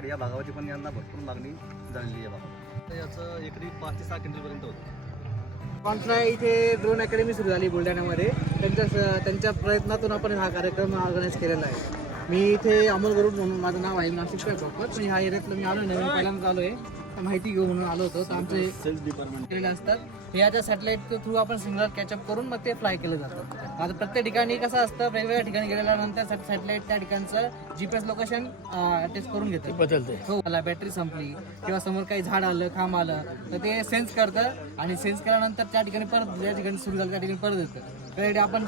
महाड या भागावरची पण यांना भरपूर मागणी झालेली आहे भागात. तर याचं एकरी 5 ते 6 क्विंटलपर्यंत होतं. कॉन्फ्लाय इथे ड्रोन अकॅडमी सुरू झाली बुलढाण्यामध्ये. त्यांच्या प्रयत्नातून आपण हा कार्यक्रम ऑर्गनाईज केलेला आहे. मी इथे अमोल गरुड म्हणून माझं नाव आहे, नाशिकचा प्रॉपर. पण ह्या एरियातलं मी आलो नवीन पहिल्यांदा आलो आहे, माहिती घेऊ म्हणून आलो होतो. तर आमचे सेल्स डिपार्टमेंट केलेले असतात हे याच्या सॅटेलाइट थ्रू आपण सिग्नल कॅचअप करून मग ते फ्लाय केलं जातं. आता प्रत्येक ठिकाणी कसं असतं, वेगवेगळ्या ठिकाणी गेल्यानंतर सॅटेलाइट त्या ठिकाणचं GPS लोकेशन टेस्ट करून घेते, बदलते. हो, मला बॅटरी संपली किंवा समोर काही झाड आलं, खांब आलं तर ते सेन्स करतं आणि सेन्स केल्यानंतर त्या ठिकाणी परत ज्या ठिकाणी सुरू झालं त्या ठिकाणी परत येतं. त्यासाठी आपण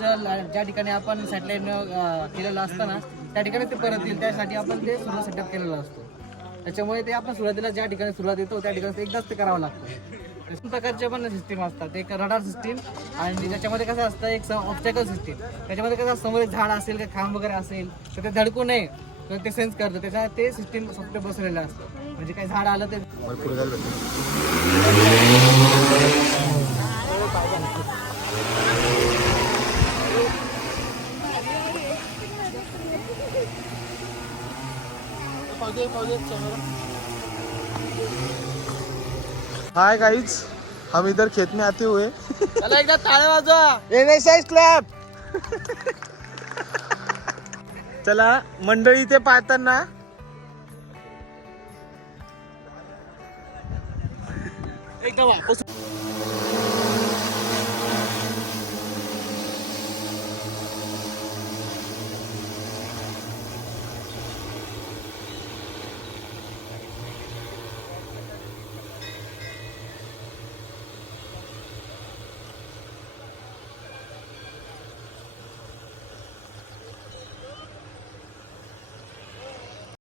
ज्या ठिकाणी आपण सॅटेलाइटनं केलेलं असतं ना त्या ठिकाणी ते परत येईल, त्यासाठी आपण ते सुरुवात सेटअप केलेला असतो. त्याच्यामुळे ते आपण सुरुवातीला ज्या ठिकाणी सुरुवात येतो त्या ठिकाणी एकदाच ते करावं लागतं. दोन प्रकारच्या पण सिस्टीम असतात, एक रडार सिस्टीम आणि त्याच्यामध्ये कसं असतं एक ऑब्स्टॅकल सिस्टीम. त्याच्यामध्ये कसं समोर एक झाड असेल का खांब वगैरे असेल तर ते धडकू नये तर ते सेन्स करतं, त्याच्या ते सिस्टीम सॉफ्टवेअर बसवलेलं असतं. म्हणजे काही झाड आलं ते भरपूर झालं. हाय गाइस, हम इधर खेत में आते हुए चला एकदा टाळ्या वाजवा. Exercise clap. चला मंडळी, ते पाहताना एकदम